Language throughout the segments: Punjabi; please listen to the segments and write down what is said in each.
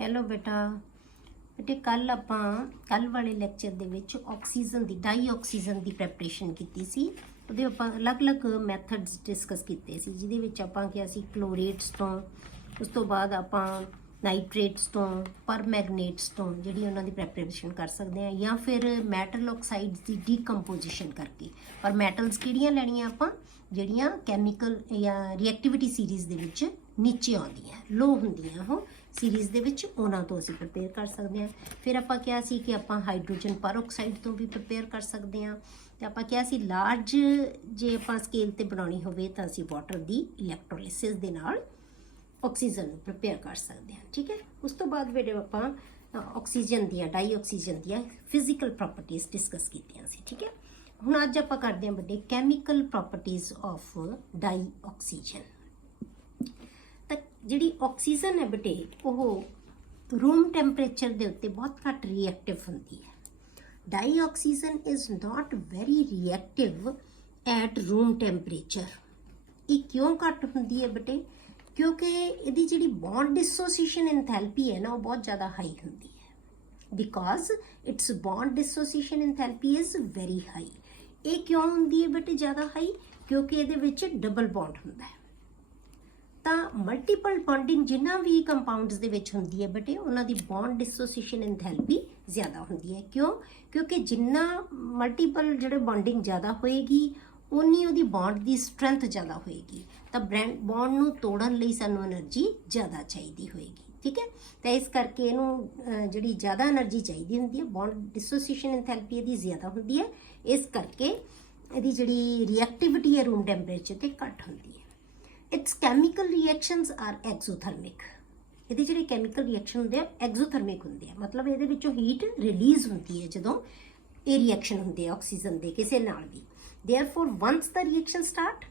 ਹੈਲੋ ਬੇਟੇ ਕੱਲ ਆਪਾਂ ਕੱਲ ਵਾਲੇ ਲੈਕਚਰ ਦੇ ਵਿੱਚ ਆਕਸੀਜਨ ਦੀ ਡਾਈ ਆਕਸੀਜਨ ਦੀ ਪ੍ਰੈਪਰੇਸ਼ਨ ਕੀਤੀ ਸੀ। ਉਹਦੇ ਆਪਾਂ ਅਲੱਗ-ਅਲੱਗ ਮੈਥਡਸ ਡਿਸਕਸ ਕੀਤੇ ਸੀ, ਜਿਹਦੇ ਵਿੱਚ ਆਪਾਂ ਕਿਹਾ ਸੀ ਕਲੋਰੇਟਸ ਤੋਂ, ਉਸ ਤੋਂ ਬਾਅਦ ਆਪਾਂ ਨਾਈਟ੍ਰੇਟਸ ਤੋਂ, ਪਰਮੈਗਨੇਟਸ ਤੋਂ ਜਿਹੜੀ ਉਹਨਾਂ ਦੀ ਪ੍ਰੈਪਰੇਸ਼ਨ ਕਰ ਸਕਦੇ ਹਾਂ, ਜਾਂ ਫਿਰ ਮੈਟਲ ਆਕਸਾਈਡਸ ਦੀ ਡੀਕੰਪੋਜੀਸ਼ਨ ਕਰਕੇ। ਪਰ ਮੈਟਲਸ ਕਿਹੜੀਆਂ ਲੈਣੀਆਂ ਆਪਾਂ, ਜਿਹੜੀਆਂ ਕੈਮੀਕਲ ਜਾਂ ਰਿਐਕਟੀਵਿਟੀ ਸੀਰੀਜ਼ ਦੇ ਵਿੱਚ ਨੀਚੇ ਆਉਂਦੀਆਂ, ਲੋ ਹੁੰਦੀਆਂ ਉਹ ਸੀਰੀਜ਼ ਦੇ ਵਿੱਚ, ਉਹਨਾਂ ਤੋਂ ਅਸੀਂ ਪ੍ਰਪੇਅਰ ਕਰ ਸਕਦੇ ਹਾਂ। ਫਿਰ ਆਪਾਂ ਕਿਹਾ ਸੀ ਕਿ ਆਪਾਂ ਹਾਈਡਰੋਜਨ ਪਰਆਕਸਾਈਡ ਤੋਂ ਵੀ ਪ੍ਰਪੇਅਰ ਕਰ ਸਕਦੇ ਹਾਂ। ਤੇ ਆਪਾਂ ਕਿਹਾ ਸੀ ਲਾਰਜ ਜੇ ਆਪਾਂ ਸਕੇਲ ਤੇ ਬਣਾਉਣੀ ਹੋਵੇ ਤਾਂ ਅਸੀਂ ਵਾਟਰ ਦੀ ਇਲੈਕਟ੍ਰੋਲਿਸਿਸ ਦੇ ਨਾਲ ਆਕਸੀਜਨ ਨੂੰ ਪ੍ਰਪੇਅਰ ਕਰ ਸਕਦੇ ਹਾਂ। ਠੀਕ ਹੈ, ਉਸ ਤੋਂ ਬਾਅਦ ਵੀਡੀਓ ਆਪਾਂ ਆਕਸੀਜਨ ਦੀਆਂ ਡਾਈ ਆਕਸੀਜਨ ਦੀਆਂ ਫਿਜ਼ੀਕਲ ਪ੍ਰੋਪਰਟੀਜ਼ ਡਿਸਕਸ ਕੀਤੀਆਂ ਸੀ। ਠੀਕ ਹੈ, ਹੁਣ ਅੱਜ ਆਪਾਂ ਕਰਦੇ ਹਾਂ ਵੱਡੇ chemical properties of dioxygen. ਤਾਂ ਜਿਹੜੀ ਆਕਸੀਜਨ ਹੈ ਬੇਟੇ, ਉਹ ਰੂਮ ਟੈਂਪਰੇਚਰ ਦੇ ਉੱਤੇ ਬਹੁਤ ਘੱਟ ਰਿਐਕਟਿਵ ਹੁੰਦੀ ਹੈ। Dioxygen is not very reactive at room temperature. ਇਹ ਕਿਉਂ ਘੱਟ ਹੁੰਦੀ ਹੈ ਬੇਟੇ? ਕਿਉਂਕਿ ਇਹਦੀ ਜਿਹੜੀ ਬੌਂਡ ਡਿਸੋਸੀਏਸ਼ਨ ਐਂਥੈਲਪੀ ਹੈ ਨਾ, ਉਹ ਬਹੁਤ ਜ਼ਿਆਦਾ ਹਾਈ ਹੁੰਦੀ ਹੈ। Because its bond dissociation enthalpy is very high. ਇਹ ਕਿਉਂ ਹੁੰਦੀ ਹੈ ਬੇਟੇ ਜ਼ਿਆਦਾ ਹਾਈ? ਕਿਉਂਕਿ ਇਹਦੇ ਵਿੱਚ ਡਬਲ ਬੌਂਡ ਹੁੰਦਾ ਹੈ। ਤਾਂ ਮਲਟੀਪਲ ਬੌਂਡਿੰਗ ਜਿਨ੍ਹਾਂ ਵੀ ਕੰਪਾਊਂਡਸ ਦੇ ਵਿੱਚ ਹੁੰਦੀ ਹੈ ਬੇਟੇ, ਉਹਨਾਂ ਦੀ ਬੌਂਡ ਡਿਸੋਸੀਏਸ਼ਨ ਐਂਥੈਲਪੀ ਜ਼ਿਆਦਾ ਹੁੰਦੀ ਹੈ। ਕਿਉਂ? ਕਿਉਂਕਿ ਜਿੰਨਾ ਮਲਟੀਪਲ ਜਿਹੜੇ ਬੌਂਡਿੰਗ ਜ਼ਿਆਦਾ ਹੋਏਗੀ, ਉਨੀ ਉਹਦੀ ਬੌਂਡ ਦੀ ਸਟਰੈਂਥ ਜ਼ਿਆਦਾ ਹੋਏਗੀ। ਤਾਂ ਬੌਂਡ ਨੂੰ ਤੋੜਨ ਲਈ ਸਾਨੂੰ એનર્ਜੀ ਜ਼ਿਆਦਾ ਚਾਹੀਦੀ ਹੋਏਗੀ। ਠੀਕ ਹੈ, ਤਾਂ ਇਸ ਕਰਕੇ ਇਹਨੂੰ ਜਿਹੜੀ ਜ਼ਿਆਦਾ એનર્ਜੀ ਚਾਹੀਦੀ ਹੁੰਦੀ ਹੈ, ਬੌਂਡ ਡਿਸੋਸੀਏਸ਼ਨ ਐਂਥੈਲਪੀ ਇਹਦੀ ਜ਼ਿਆਦਾ ਹੁੰਦੀ ਹੈ। ਇਸ ਕਰਕੇ ਇਹਦੀ ਜਿਹੜੀ ਰਿਐਕਟਿਵਿਟੀ ਹੈ ਰੂਮ ਟੈਂਪਰੇਚਰ ਤੇ ਘੱਟ ਹੁੰਦੀ ਹੈ। Its chemical reactions are exothermic. ਇਹਦੇ ਜਿਹੜੇ ਕੈਮੀਕਲ ਰਿਐਕਸ਼ਨ ਹੁੰਦੇ ਆ ਐਕਜ਼ੋਥਰਮਿਕ ਹੁੰਦੇ ਆ, ਮਤਲਬ ਇਹਦੇ ਵਿੱਚੋਂ ਹੀਟ ਰਿਲੀਜ਼ ਹੁੰਦੀ ਹੈ ਜਦੋਂ ਇਹ ਰਿਐਕਸ਼ਨ ਹੁੰਦੇ ਆ ਆਕਸੀਜਨ ਦੇ ਕਿਸੇ ਨਾਲ ਵੀ। Therefore once the reaction start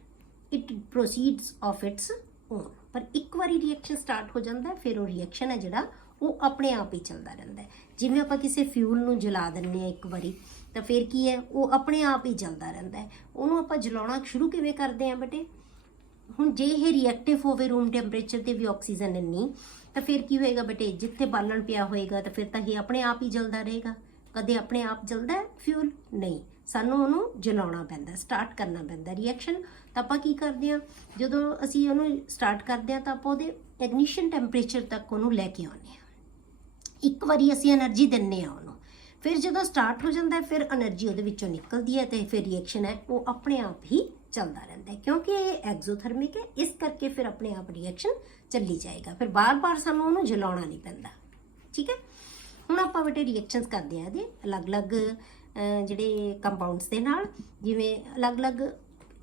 it proceeds of its own. ਪਰ ਇੱਕ ਵਾਰੀ ਰਿਐਕਸ਼ਨ ਸਟਾਰਟ ਹੋ ਜਾਂਦਾ, ਫਿਰ ਉਹ ਰਿਐਕਸ਼ਨ ਹੈ ਜਿਹੜਾ ਉਹ ਆਪਣੇ ਆਪ ਹੀ ਚੱਲਦਾ ਰਹਿੰਦਾ ਹੈ। ਜਿਵੇਂ ਆਪਾਂ ਕਿਸੇ ਫਿਊਲ ਨੂੰ ਜਲਾ ਦਿੰਦੇ ਹਾਂ ਇੱਕ ਵਾਰੀ, ਤਾਂ ਫਿਰ ਕੀ ਹੈ, ਉਹ ਆਪਣੇ ਆਪ ਹੀ ਚੱਲਦਾ ਰਹਿੰਦਾ ਹੈ। ਉਹਨੂੰ ਆਪਾਂ ਜਲਾਉਣਾ ਸ਼ੁਰੂ ਕਿਵੇਂ ਕਰਦੇ ਹਾਂ ਬੇਟੇ? ਹੁਣ ਜੇ ਇਹ ਰਿਐਕਟਿਵ ਹੋਵੇ ਰੂਮ ਟੈਂਪਰੇਚਰ ਤੇ ਵੀ ਆਕਸੀਜਨ ਇੰਨੀ, ਤਾਂ ਫਿਰ ਕੀ ਹੋਏਗਾ ਬੇਟੇ? ਜਿੱਥੇ ਬਾਲਣ ਪਿਆ ਹੋਏਗਾ ਤਾਂ ਫਿਰ ਤਾਂ ਇਹ ਆਪਣੇ ਆਪ ਹੀ ਜਲਦਾ ਰਹੇਗਾ। ਕਦੇ ਆਪਣੇ ਆਪ ਜਲਦਾ ਹੈ ਫਿਊਲ? ਨਹੀਂ, ਸਾਨੂੰ ਉਹਨੂੰ ਜਲਾਉਣਾ ਪੈਂਦਾ, ਸਟਾਰਟ ਕਰਨਾ ਪੈਂਦਾ ਰਿਐਕਸ਼ਨ। ਤਾਂ ਆਪਾਂ ਕੀ ਕਰਦੇ ਹਾਂ, ਜਦੋਂ ਅਸੀਂ ਉਹਨੂੰ ਸਟਾਰਟ ਕਰਦੇ ਹਾਂ ਤਾਂ ਆਪਾਂ ਉਹਦੇ ਇਗਨੀਸ਼ਨ ਟੈਂਪਰੇਚਰ ਤੱਕ ਉਹਨੂੰ ਲੈ ਕੇ ਆਉਂਦੇ ਹਾਂ। ਇੱਕ ਵਾਰੀ ਅਸੀਂ એનર્ਜੀ ਦਿੰਦੇ ਹਾਂ ਉਹਨੂੰ, ਫਿਰ ਜਦੋਂ ਸਟਾਰਟ ਹੋ ਜਾਂਦਾ ਫਿਰ એનર્ਜੀ ਉਹਦੇ ਵਿੱਚੋਂ ਨਿਕਲਦੀ ਹੈ, ਤੇ ਫਿਰ ਰਿਐਕਸ਼ਨ ਹੈ ਉਹ ਆਪਣੇ ਆਪ ਹੀ ਚੱਲਦਾ ਰਹਿੰਦਾ ਹੈ। ਕਿਉਂਕਿ ਇਹ ਐਕਜ਼ੋਥਰਮਿਕ ਹੈ, ਇਸ ਕਰਕੇ ਫਿਰ ਆਪਣੇ ਆਪ ਰਿਐਕਸ਼ਨ ਚੱਲੀ ਜਾਏਗਾ, ਫਿਰ ਬਾਰ-ਬਾਰ ਸਾਨੂੰ ਉਹਨੂੰ ਜਲਾਉਣਾ ਨਹੀਂ ਪੈਂਦਾ। ਠੀਕ ਹੈ, ਹੁਣ ਆਪਾਂ ਬੇਟੇ ਰਿਐਕਸ਼ਨਸ ਕਰਦੇ ਹਾਂ ਇਹਦੇ ਅਲੱਗ-ਅਲੱਗ ਜਿਹੜੇ ਕੰਪਾਊਂਡਸ ਦੇ ਨਾਲ, ਜਿਵੇਂ ਅਲੱਗ-ਅਲੱਗ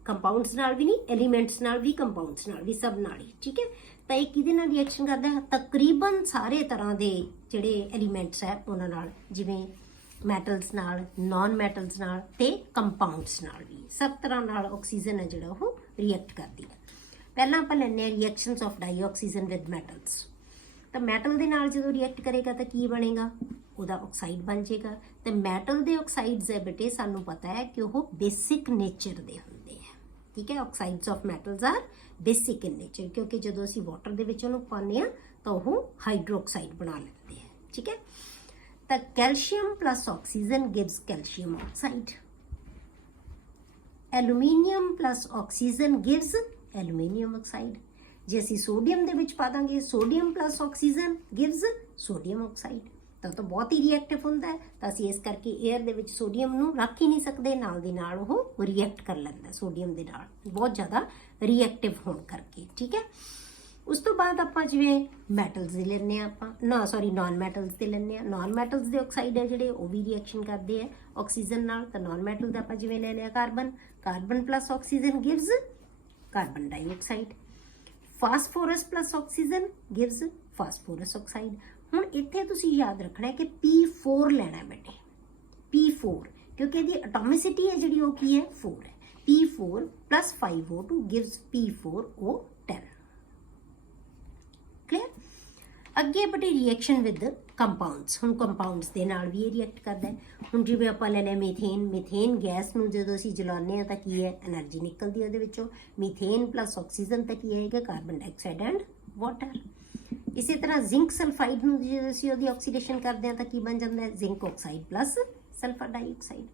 ਕੰਪਾਊਂਡਸ ਨਾਲ ਵੀ ਨਹੀਂ, ਐਲੀਮੈਂਟਸ ਨਾਲ ਵੀ, ਕੰਪਾਊਂਡਸ ਨਾਲ ਵੀ, ਸਭ ਨਾਲ ਹੀ। ਠੀਕ ਹੈ, ਤਾਂ ਇਹ ਕਿਹਦੇ ਨਾਲ ਰਿਐਕਸ਼ਨ ਕਰਦਾ ਹੈ? ਤਕਰੀਬਨ ਸਾਰੇ ਤਰ੍ਹਾਂ ਦੇ ਜਿਹੜੇ ਐਲੀਮੈਂਟਸ ਹੈ ਉਹਨਾਂ ਨਾਲ, ਜਿਵੇਂ ਮੈਟਲਸ ਨਾਲ, ਨਾਨ ਮੈਟਲਸ ਨਾਲ ਤੇ ਕੰਪਾਊਂਡਸ ਨਾਲ ਵੀ, ਸਭ ਤਰ੍ਹਾਂ ਨਾਲ ਆਕਸੀਜਨ ਹੈ ਜਿਹੜਾ ਉਹ ਰਿਐਕਟ ਕਰਦੀ ਹੈ। ਪਹਿਲਾਂ ਆਪਾਂ ਲੈਂਦੇ ਹਾਂ reactions of dioxygen with metals. ਤਾਂ ਮੈਟਲ ਦੇ ਨਾਲ ਜਦੋਂ ਰਿਐਕਟ ਕਰੇਗਾ ਤਾਂ ਕੀ ਬਣੇਗਾ? ਉਹਦਾ ਆਕਸਾਈਡ ਬਣ ਜਾਏਗਾ। ਤੇ ਮੈਟਲ ਦੇ ਆਕਸਾਈਡਸ ਹੈ ਬੇਟੇ, ਸਾਨੂੰ ਪਤਾ ਹੈ ਕਿ ਉਹ ਬੇਸਿਕ ਨੇਚਰ ਦੇ ਹੁੰਦੇ ਆ। ਠੀਕ ਹੈ, oxides of metals are basic in nature, ਕਿਉਂਕਿ ਜਦੋਂ ਅਸੀਂ ਵਾਟਰ ਦੇ ਵਿੱਚ ਉਹਨੂੰ ਪਾਉਂਦੇ ਹਾਂ ਤਾਂ ਉਹ ਹਾਈਡਰੋਕਸਾਈਡ ਬਣਾ ਲੈਂਦੇ ਆ। ਠੀਕ ਹੈ, ਤਾਂ calcium plus oxygen gives calcium oxide. Aluminium plus oxygen gives aluminium oxide. ਜੇ ਅਸੀਂ ਸੋਡੀਅਮ ਦੇ ਵਿੱਚ ਪਾ ਦਾਂਗੇ, sodium plus oxygen gives sodium oxide. ਤਾਂ ਉਹ ਤਾਂ ਬਹੁਤ ਹੀ ਰਿਐਕਟਿਵ ਹੁੰਦਾ ਹੈ, ਤਾਂ ਅਸੀਂ ਇਸ ਕਰਕੇ 에ਅਰ ਦੇ ਵਿੱਚ ਸੋਡੀਅਮ ਨੂੰ ਰੱਖ ਹੀ ਨਹੀਂ ਸਕਦੇ, ਨਾਲ ਦੀ ਨਾਲ ਉਹ ਰਿਐਕਟ ਕਰ ਲੈਂਦਾ ਸੋਡੀਅਮ ਦੇ ਨਾਲ, ਬਹੁਤ ਜ਼ਿਆਦਾ ਰਿਐਕਟਿਵ ਹੋਣ ਕਰਕੇ। ਠੀਕ ਹੈ, ਉਸ ਤੋਂ ਬਾਅਦ ਆਪਾਂ ਜਿਵੇਂ ਮੈਟਲਸ ਦੇ ਲੈਂਦੇ ਹਾਂ, ਆਪਾਂ ਨਾਨ ਮੈਟਲਸ ਦੇ ਲੈਂਦੇ ਹਾਂ। ਨਾਨ ਮੈਟਲਸ ਦੇ ਆਕਸਾਈਡ ਹੈ ਜਿਹੜੇ, ਉਹ ਵੀ ਰਿਐਕਸ਼ਨ ਕਰਦੇ ਆ ਆਕਸੀਜਨ ਨਾਲ। ਤਾਂ ਨਾਨ ਮੈਟਲ ਦਾ ਆਪਾਂ ਜਿਵੇਂ ਲੈ ਲਿਆ carbon plus oxygen gives carbon dioxide. Phosphorus plus oxygen gives phosphorus oxide. ਹੁਣ ਇੱਥੇ ਤੁਸੀਂ ਯਾਦ ਰੱਖਣਾ ਹੈ ਕਿ P4 ਲੈਣਾ ਬੇਟੇ, P4, ਕਿਉਂਕਿ ਇਹਦੀ ਐਟੋਮਿਸਿਟੀ ਹੈ ਜਿਹੜੀ ਉਹ ਕੀ ਹੈ? 4 ਹੈ। P4 plus 5O2 gives P4O10. Clear? ਅੱਗੇ ਬੇਟੇ ਰਿਐਕਸ਼ਨ ਵਿਦ ਕੰਪਾਊਂਡਸ। ਹੁਣ ਕੰਪਾਊਂਡਸ ਦੇ ਨਾਲ ਵੀ ਇਹ ਰਿਐਕਟ ਕਰਦਾ ਹੈ। ਹੁਣ ਜਿਵੇਂ ਆਪਾਂ ਲੈ ਲਿਆ ਮੀਥੇਨ ਗੈਸ ਨੂੰ ਜਦੋਂ ਅਸੀਂ ਜਲਾਉਂਦੇ ਹਾਂ ਤਾਂ ਕੀ ਹੈ? એનર્ਜੀ ਨਿਕਲਦੀ ਹੈ ਉਹਦੇ ਵਿੱਚੋਂ। ਮੀਥੇਨ ਪਲੱਸ ਆਕਸੀਜਨ ਤਾਂ ਕੀ ਆਏਗਾ? Carbon dioxide and water. ਇਸੇ ਤਰ੍ਹਾਂ ਜ਼ਿੰਕ ਸਲਫਾਈਡ ਨੂੰ ਜੇ ਅਸੀਂ ਉਹਦੀ ਆਕਸੀਡੇਸ਼ਨ ਕਰਦੇ ਹਾਂ ਤਾਂ ਕੀ ਬਣ ਜਾਂਦਾ ਹੈ, zinc oxide plus sulphur dioxide.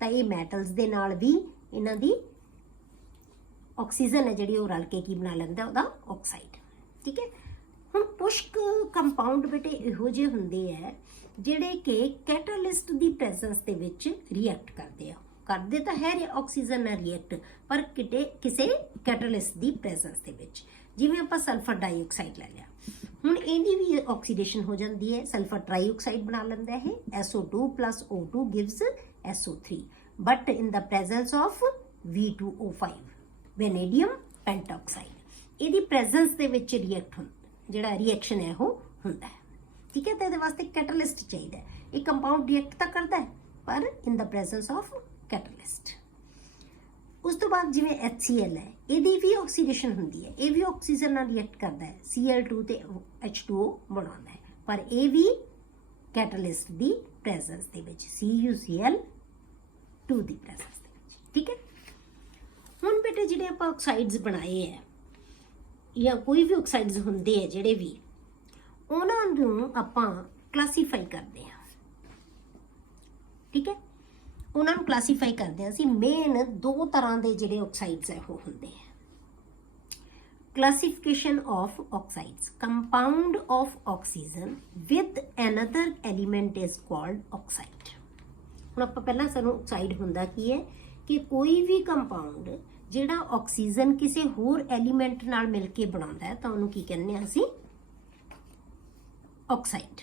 ਤਾਂ ਇਹ ਮੈਟਲਸ ਦੇ ਨਾਲ ਵੀ ਇਹਨਾਂ ਦੀ ਆਕਸੀਜਨ ਹੈ ਜਿਹੜੀ ਉਹ ਰਲ ਕੇ ਕੀ ਬਣਾ ਲੈਂਦਾ, ਉਹਦਾ ਆਕਸਾਈਡ। ਠੀਕ ਹੈ। ਹੁਣ ਪੁਸ਼ਕ ਕੰਪਾਊਂਡ ਬੇਟੇ ਇਹੋ ਜਿਹੇ ਹੁੰਦੇ ਆ ਜਿਹੜੇ ਕਿ ਕੈਟਾਲਿਸਟ ਦੀ ਪ੍ਰੈਜ਼ੈਂਸ ਦੇ ਵਿੱਚ ਰਿਐਕਟ ਕਰਦੇ ਆ। ਕਰਦੇ ਤਾਂ ਹੈ ਆਕਸੀਜਨ ਨਾਲ ਰਿਐਕਟ, ਪਰ ਕਿਸੇ ਕੈਟਾਲਿਸਟ ਦੀ ਪ੍ਰੈਜ਼ੈਂਸ ਦੇ ਵਿੱਚ। ਜਿਵੇਂ ਆਪਾਂ ਸਲਫਰ ਡਾਈਆਕਸਾਈਡ ਲੈ ਲਿਆ, ਹੁਣ ਇਹਦੀ ਵੀ ਆਕਸੀਡੇਸ਼ਨ ਹੋ ਜਾਂਦੀ ਹੈ, ਸਲਫਰ ਟ੍ਰਾਈਆਕਸਾਈਡ ਬਣਾ ਲੈਂਦਾ ਹੈ, SO2 plus O2 gives SO3 but in the presence of V2O5 ਵੈਨੇਡੀਅਮ ਪੈਂਟਾਆਕਸਾਈਡ। ਇਹਦੀ ਪ੍ਰੈਜ਼ੈਂਸ ਦੇ ਵਿੱਚ ਜਿਹੜਾ ਰਿਐਕਸ਼ਨ ਹੈ ਉਹ ਹੁੰਦਾ ਹੈ। ਠੀਕ ਹੈ। ਤਾਂ ਇਹਦੇ ਵਾਸਤੇ ਕੈਟਾਲਿਸਟ ਚਾਹੀਦਾ ਹੈ। ਇਹ ਕੰਪਾਊਂਡ ਰਿਐਕਟ ਤਾਂ ਕਰਦਾ ਹੈ ਪਰ ਇਨ ਦਾ ਪ੍ਰੈਜ਼ੈਂਸ ਆਫ ਕੈਟਾਲਿਸਟ। ਉਸ ਤੋਂ ਬਾਅਦ ਜਿਵੇਂ HCl ਹੈ, ਇਹਦੀ ਵੀ ਆਕਸੀਡੇਸ਼ਨ ਹੁੰਦੀ ਹੈ, ਇਹ ਵੀ ਆਕਸੀਜਨ ਨਾਲ ਰਿਐਕਟ ਕਰਦਾ ਹੈ, Cl2 ਤੇ H2O ਬਣਾਉਂਦਾ ਹੈ, ਪਰ ਇਹ ਵੀ ਕੈਟਾਲਿਸਟ ਦੀ ਪ੍ਰੈਜ਼ੈਂਸ ਦੇ ਵਿੱਚ, CuCl2 ਦੀ ਪ੍ਰੈਜ਼ੈਂਸ ਦੇ ਵਿੱਚ। ਠੀਕ ਹੈ। ਹੁਣ ਬੇਟੇ ਜਿਹੜੇ ਆਪਾਂ ਆਕਸਾਈਡਸ ਬਣਾਏ ਹੈ ਜਾਂ ਕੋਈ ਵੀ ਆਕਸਾਈਡਸ ਹੁੰਦੇ ਆ ਜਿਹੜੇ ਵੀ, ਉਹਨਾਂ ਨੂੰ ਆਪਾਂ ਕਲਾਸੀਫਾਈ ਕਰਦੇ ਹਾਂ। ਠੀਕ ਹੈ। ਉਹਨਾਂ ਨੂੰ ਕਲਾਸੀਫਾਈ ਕਰਦੇ ਹਾਂ ਅਸੀਂ। ਮੇਨ ਦੋ ਤਰ੍ਹਾਂ ਦੇ ਜਿਹੜੇ ਆਕਸਾਈਡਸ ਹੈ ਉਹ ਹੁੰਦੇ ਆ। Classification of oxides, compound of oxygen with another element is called oxide. ਹੁਣ ਆਪਾਂ ਪਹਿਲਾਂ ਸਾਨੂੰ ਆਕਸਾਈਡ ਹੁੰਦਾ ਕੀ ਹੈ ਕਿ ਕੋਈ ਵੀ ਕੰਪਾਊਂਡ ਜਿਹੜਾ ਆਕਸੀਜਨ ਕਿਸੇ ਹੋਰ ਐਲੀਮੈਂਟ ਨਾਲ ਮਿਲ ਕੇ ਬਣਾਉਂਦਾ ਹੈ ਤਾਂ ਉਹਨੂੰ ਕੀ ਕਹਿੰਦੇ ਆ ਅਸੀਂ, ਆਕਸਾਈਡ।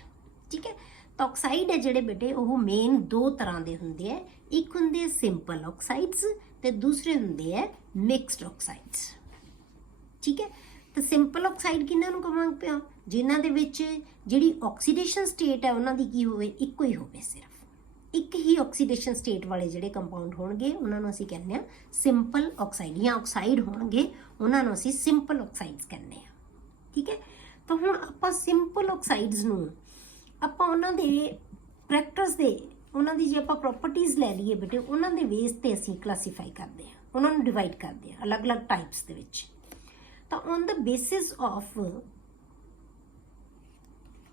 ਠੀਕ ਹੈ। ਤਾਂ ਆਕਸਾਈਡ ਹੈ ਜਿਹੜੇ ਬੇਟੇ ਉਹ ਮੇਨ ਦੋ ਤਰ੍ਹਾਂ ਦੇ ਹੁੰਦੇ ਆ। ਇੱਕ ਹੁੰਦੇ ਸਿੰਪਲ ਆਕਸਾਈਡਸ ਤੇ ਦੂਸਰੇ ਹੁੰਦੇ ਆ ਮਿਕਸਡ ਆਕਸਾਈਡਸ। ਠੀਕ ਹੈ। ਤਾਂ ਸਿੰਪਲ ਆਕਸਾਈਡ ਕਿਹਨਾਂ ਨੂੰ ਕਹਾਂਗੇ ਪਿਆ, ਜਿਨ੍ਹਾਂ ਦੇ ਵਿੱਚ ਜਿਹੜੀ ਆਕਸੀਡੇਸ਼ਨ ਸਟੇਟ ਹੈ ਉਹਨਾਂ ਦੀ ਕੀ ਹੋਵੇ, ਇੱਕੋ ਹੀ ਹੋਵੇ, ਸਿਰਫ ਇੱਕ ਹੀ ਆਕਸੀਡੇਸ਼ਨ ਸਟੇਟ ਵਾਲੇ ਜਿਹੜੇ ਕੰਪਾਊਂਡ ਹੋਣਗੇ ਉਹਨਾਂ ਨੂੰ ਅਸੀਂ ਕਹਿੰਦੇ ਆ ਸਿੰਪਲ ਆਕਸਾਈਡ, ਜਾਂ ਆਕਸਾਈਡ ਹੋਣਗੇ ਉਹਨਾਂ ਨੂੰ ਅਸੀਂ ਸਿੰਪਲ ਆਕਸਾਈਡਸ ਕਹਿੰਦੇ ਆ। ਠੀਕ ਹੈ। ਤਾਂ ਹੁਣ ਆਪਾਂ ਸਿੰਪਲ ਆਕਸਾਈਡਸ ਨੂੰ ਆਪਾਂ ਉਹਨਾਂ ਦੇ ਕਰੈਕਟਰਸ ਦੇ, ਉਹਨਾਂ ਦੀ ਜੇ ਆਪਾਂ ਪ੍ਰੋਪਰਟੀਜ਼ ਲੈ ਲਈਏ ਬੇਟੇ, ਉਹਨਾਂ ਦੇ ਬੇਸ ਤੇ ਅਸੀਂ ਕਲਾਸੀਫਾਈ ਕਰਦੇ ਹਾਂ, ਉਹਨਾਂ ਨੂੰ ਡਿਵਾਈਡ ਕਰਦੇ ਹਾਂ ਅਲੱਗ-ਅਲੱਗ ਟਾਈਪਸ ਦੇ ਵਿੱਚ। ਤਾਂ on the basis of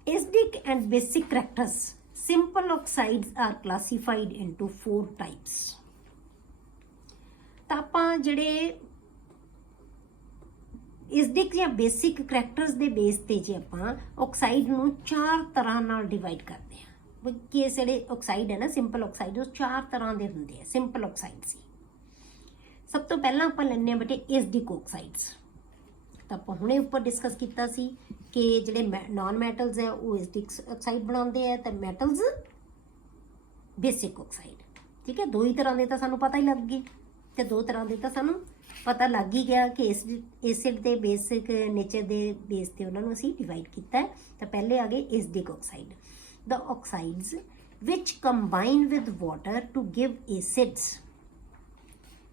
acidic and basic characters, simple oxides are classified into 4 types। ਤਾਂ ਆਪਾਂ ਜਿਹੜੇ ਐਸਿਡਿਕ ਜਾਂ ਬੇਸਿਕ ਕਰੈਕਟਰਸ ਦੇ ਬੇਸ ਤੇ ਜੇ ਆਪਾਂ ਆਕਸਾਈਡ ਨੂੰ 4 ਤਰ੍ਹਾਂ ਨਾਲ ਡਿਵਾਈਡ ਕਰਦੇ ਹਾਂ ਕਿ ਜਿਹੜੇ ਆਕਸਾਈਡ ਹੈ ਨਾ, ਸਿੰਪਲ ਆਕਸਾਈਡ, ਉਹ 4 ਤਰ੍ਹਾਂ ਦੇ ਹੁੰਦੇ ਆ। ਸਿੰਪਲ ਆਕਸਾਈਡ ਸੀ। ਸਭ ਤੋਂ ਪਹਿਲਾਂ ਆਪਾਂ ਲੈਂਦੇ ਹਾਂ ਬੇਟੇ ਐਸਿਡਿਕ ਆਕਸਾਈਡਸ। ਤਾਂ ਆਪਾਂ ਹੁਣੇ ਉੱਪਰ ਡਿਸਕਸ ਕੀਤਾ ਸੀ ਕਿ ਜਿਹੜੇ ਨਾਨ ਮੈਟਲਸ ਹੈ ਉਹ ਐਸਿਡਿਕ ਆਕਸਾਈਡ ਬਣਾਉਂਦੇ ਆ ਤੇ ਮੈਟਲਸ ਬੇਸਿਕ ਆਕਸਾਈਡ। ਠੀਕ ਹੈ। ਦੋ ਹੀ ਤਰ੍ਹਾਂ ਦੇ ਤਾਂ ਸਾਨੂੰ ਪਤਾ ਹੀ ਲੱਗ ਗਈ, ਤੇ ਦੋ ਤਰ੍ਹਾਂ ਦੇ ਤਾਂ ਸਾਨੂੰ ਪਤਾ ਲੱਗ ਹੀ ਗਿਆ ਕਿ ਐਸਿਡ ਦੇ ਬੇਸਿਕ ਨੇਚਰ ਦੇ ਬੇਸ ਤੇ ਉਹਨਾਂ ਨੂੰ ਅਸੀਂ ਡਿਵਾਈਡ ਕੀਤਾ ਹੈ। ਤਾਂ ਪਹਿਲੇ ਆ ਗਏ acidic oxide, the oxides which combine with water to give acids.